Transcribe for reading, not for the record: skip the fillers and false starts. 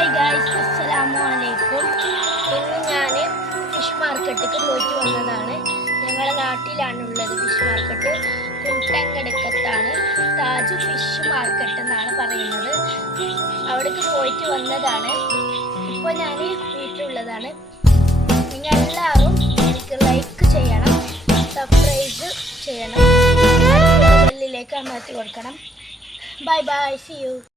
Hi guys, അസ്സലാമലൈക്കും. ഇന്ന് ഞാൻ ഫിഷ് മാർക്കറ്റിലേക്ക് പോയിട്ട് വന്നതാണ്. ഞങ്ങളുടെ നാട്ടിലാണുള്ളത് ഫിഷ് മാർക്കറ്റ്. കുട്ടങ്കടക്കത്താണ്. താജ് ഫിഷ് മാർക്കറ്റ് എന്നാണ് പറയുന്നത്. അവിടേക്ക് പോയിട്ട് വന്നതാണ്. ഇപ്പോൾ ഞാൻ വീട്ടിലുള്ളതാണ്. നിങ്ങളെല്ലാവരും എനിക്ക് ലൈക്ക് ചെയ്യണം, സബ്സ്ക്രൈബ് ചെയ്യണം, ബെല്ലിലേക്ക് അമർത്തി കൊടുക്കണം. Bye bye, see U.